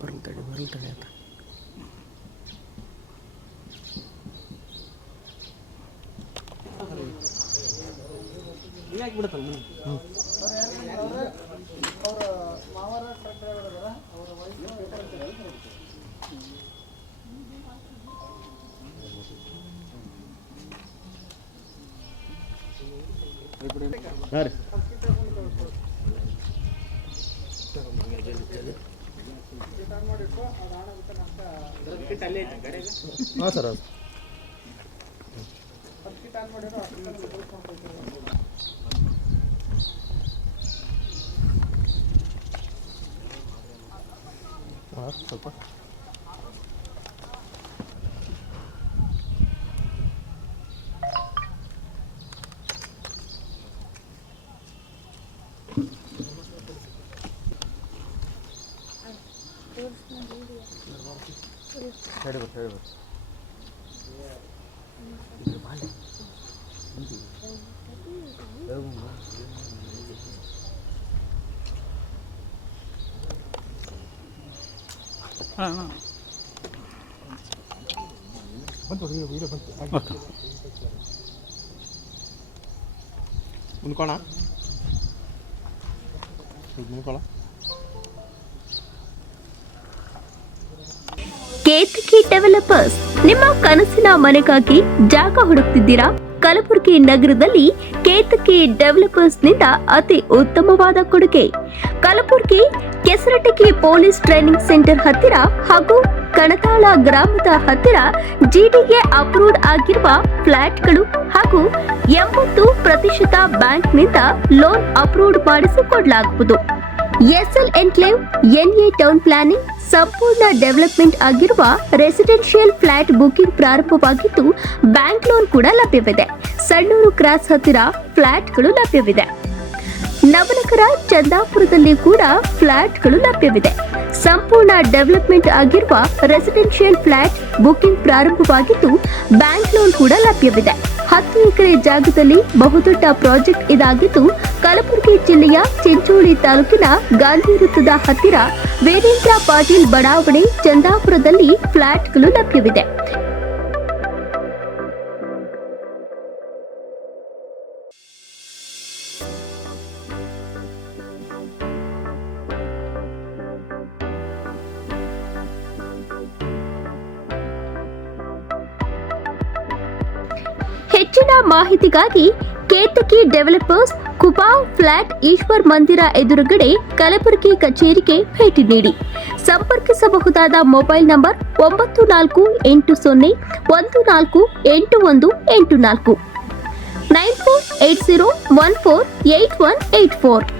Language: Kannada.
ಬರಲ್ ತಡಿ ಅಂತ ಹಾಂ ಸರ್ ಸ್ವಲ್ಪ ಹೇಳಿ ಮುಂದ್ಕೋಣ ಕೇತಕಿ ಡೆವಲಪರ್ಸ್ ನಿಮ್ಮ ಕನಸಿನ ಮನೆಗಾಗಿ ಜಾಗ ಹುಡುಕ್ತಿದ್ದೀರಾ? ಕಲಬುರಗಿ ನಗರದಲ್ಲಿ ಕೇತಕಿ ಡೆವಲಪರ್ಸ್ನಿಂದ ಅತಿ ಉತ್ತಮವಾದ ಕೊಡುಗೆ. ಕಲಬುರಗಿ ಕೆಸರಟಗಿ ಪೊಲೀಸ್ ಟ್ರೈನಿಂಗ್ ಸೆಂಟರ್ ಹತ್ತಿರ ಹಾಗೂ ಕಣತಾಳ ಗ್ರಾಮದ ಹತ್ತಿರ ಜಿಡಿಎ ಅಪ್ರೂವ್ಡ್ ಆಗಿರುವ ಫ್ಲಾಟ್ಗಳು ಹಾಗೂ 80% ಬ್ಯಾಂಕ್ನಿಂದ ಲೋನ್ ಅಪ್ರೂವ್ಡ್ ಮಾಡಿಸಿಕೊಡಲಾಗುವುದು. SL enclave, NA town planning ಸಂಪೂರ್ಣ ಡೆವಲಪ್ಮೆಂಟ್ ಆಗಿರುವ ರೆಸಿಡೆನ್ಷಿಯಲ್ ಫ್ಲಾಟ್ ಬುಕಿಂಗ್ ಪ್ರಾರಂಭವಾಗಿದ್ದು ಬ್ಯಾಂಕ್ ಲೋನ್ ಕೂಡ ಲಭ್ಯವಿದೆ. ಸಣ್ಣೂರು ಕ್ರಾಸ್ ಹತ್ತಿರ ಫ್ಲಾಟ್ಗಳು ಲಭ್ಯವಿದೆ. ನವನಗರ ಚಂದಾಪುರದಲ್ಲಿ ಕೂಡ ಫ್ಲಾಟ್ಗಳು ಲಭ್ಯವಿದೆ. ಸಂಪೂರ್ಣ ಡೆವಲಪ್ಮೆಂಟ್ ಆಗಿರುವ ರೆಸಿಡೆನ್ಷಿಯಲ್ ಫ್ಲಾಟ್ ಬುಕಿಂಗ್ ಪ್ರಾರಂಭವಾಗಿದ್ದು ಬ್ಯಾಂಕ್ ಲೋನ್ ಕೂಡ ಲಭ್ಯವಿದೆ. 10 ಎಕರೆ ಜಾಗದಲ್ಲಿ ಬಹುದೊಡ್ಡ ಪ್ರಾಜೆಕ್ಟ್ ಇದಾಗಿದ್ದು ಕಲಬುರಗಿ ಜಿಲ್ಲೆಯ ಚಿಂಚೋಳಿ ತಾಲೂಕಿನ ಗಾಂಧಿ ವೃತ್ತದ ಹತ್ತಿರ ವೀರೇಂದ್ರ ಪಾಟೀಲ್ ಬಡಾವಣೆ ಚಂದಾಪುರದಲ್ಲಿ ಫ್ಲಾಟ್ಗಳು ಲಭ್ಯವಿದೆ. ಹೆಚ್ಚಿನ ಮಾಹಿತಿಗಾಗಿ ಕೇತಕಿ ಡೆವಲಪರ್ಸ್, ಕುಪಾವ್ ಫ್ಲಾಟ್, ಈಶ್ವರ್ ಮಂದಿರ ಎದುರುಗಡೆ ಕಲಬುರಗಿ ಕಚೇರಿಗೆ ಭೇಟಿ ನೀಡಿ. ಸಂಪರ್ಕಿಸಬಹುದಾದ ಮೊಬೈಲ್ ನಂಬರ್ 9480148184 9480148184.